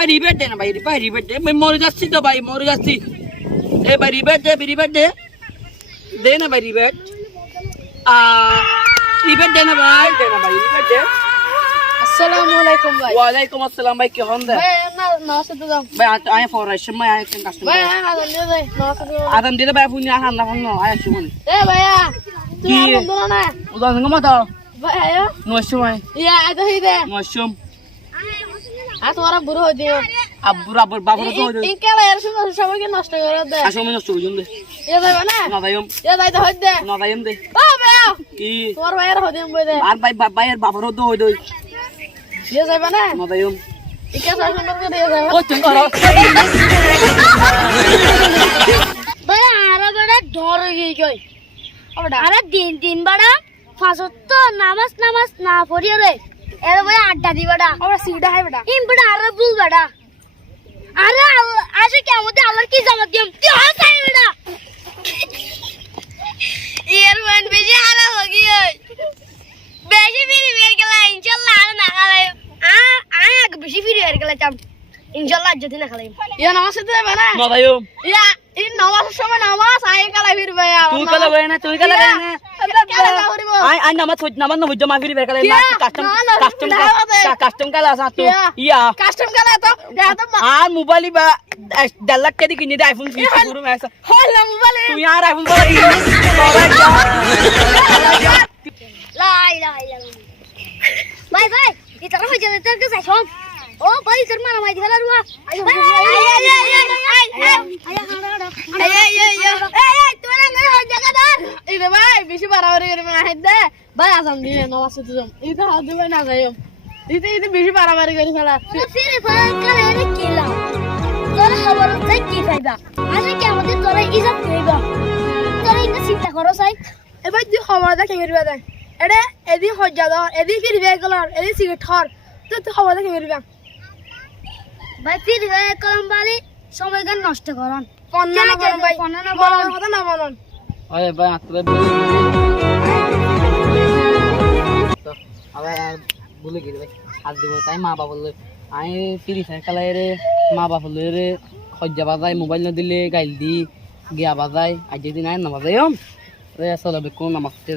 ভাই রিবেট দে না ভাই ভাই রিবেট দে ভাই মরে যাচ্ছি তো ভাই মরে যাচ্ছি। এ ভাই রিবেট দে রিবেট দে দে না ভাই রিবেট আ রিবেট দে না ভাই। দে না ভাই রিবেট দে আসসালামু আলাইকুম ভাই। ওয়ালাইকুম আসসালাম ভাই কি হন দে? ভাই না নমস্কার দাদা ভাই আয় ফর আইসম ভাই আয় কেন কাস্টমার ভাই না জানি ভাই নমস্কার দাদা আদাম দিলে ভাই ফুনি আহান না ফোন আয় শুমন এ ভাইয়া তুই আর বন্ধু না? উদান গমা দাও। ভাই আয়া। নয়শম আয় ইয়া আইতো হিদে নয়শম আর তোমার বুড়ো হই দিও আব্বুর আব্বুর বাবুর তো ইনকে এর সময় সবাইকে নষ্ট করে দে। আসম নষ্ট হইম দে। ইয়া যাবে না? না দাইম ইয়া যাইতে হই দে। না দাইম দে। ও ভাইয়া কি? তোমার ভাইয়ের হই দিম বই দে। আর ভাই ভাইয়ের বাবুর তো হই দই ইয়া যাবে না? না দাইম ইকে সারা সুন্দর করে ইয়া যাবে ও তুই করো। ভাই আরে বেড়া ধর গই কই। আরে দিন দিন বাড়া ফাঁসত নামাজ নামাজ না পড়িও রে এর ভাই আড্ডা দি বাড়া ওটা সিটা হাই বেটা ইম বাড়া আরে ভুল বাড়া আরে আসে কেমন আল্লাহর কি জামাত দিম তুই হাত খাই বেড়া এর মান বেশি হারা হগি ওই বেশি ফিরি বের গেলা ইনশাআল্লাহ আর না খালাই আ আগে বেশি ফিরি বের গেলা চাম ইনশাআল্লাহ যদি না খালাই ইয়া নামাজ না না দাইম ইয়া নামাজের সময় নামাজ আই কালাই ফির তুই কলা গয় না তুই কলা গয় না আই আই নামাজ নামাজ না হইজ মাফিরি বের কালে কিয়া? কাস্টম না, কাস্টম কালা আসা তো? ইয়া কাস্টম কালা তো আর মোবাইল বা লাখ টাকা কিনে দে আইফোন ফিফটি পুরো ম্যাচ হল মোবাইলে তুই আর আইফোন বলা লাই লাই লাই ভাই ভাই ইতারা হয়ে যাবে তোর কাছে সব ও ভাই তোর মারা মাই দিলা রুয়া ভাই বেশি বাড়াবাড়ি করে মানে হাইদ দে ভাই আসাম নামাজ পড়তে যাম এই তো হাত দিবে না যাইম ইতে ইতে বেশি বাড়াবাড়ি করে ফেলা। ফিরে ফেরার কালে এনে কিলা তোর খবর হচ্ছে কি ফাইদা আসে কি আমাদের তোরা ইজ্জত করিবা তোরা ইন্না চিন্তা করো সাই এবার তুই খবর দেখে ফিরবে দেখ। এটা এদিন হজ্জা দাও এদিন ফিরবে গেলার এদিন সিগারেট হর তো তুই খবর দেখে ফিরবে। ভাই ফিরবে কলম বাড়ি সময় গান নষ্ট করন। কন্যা না বলন ভাই। কন্যা না বলার কথা না বলন। ওই ভাই আত্রে আর দিব তাই মা বাবা বললে আমি ফ্রি ফায়ার খেলায় রে মা বাবা বললে রে সজ্জা বাজাই মোবাইল না দিলে গাইল দি গিয়া বাজাই আজ যদি নাই না হম রে আসলে বেকু নামাজ দিয়ে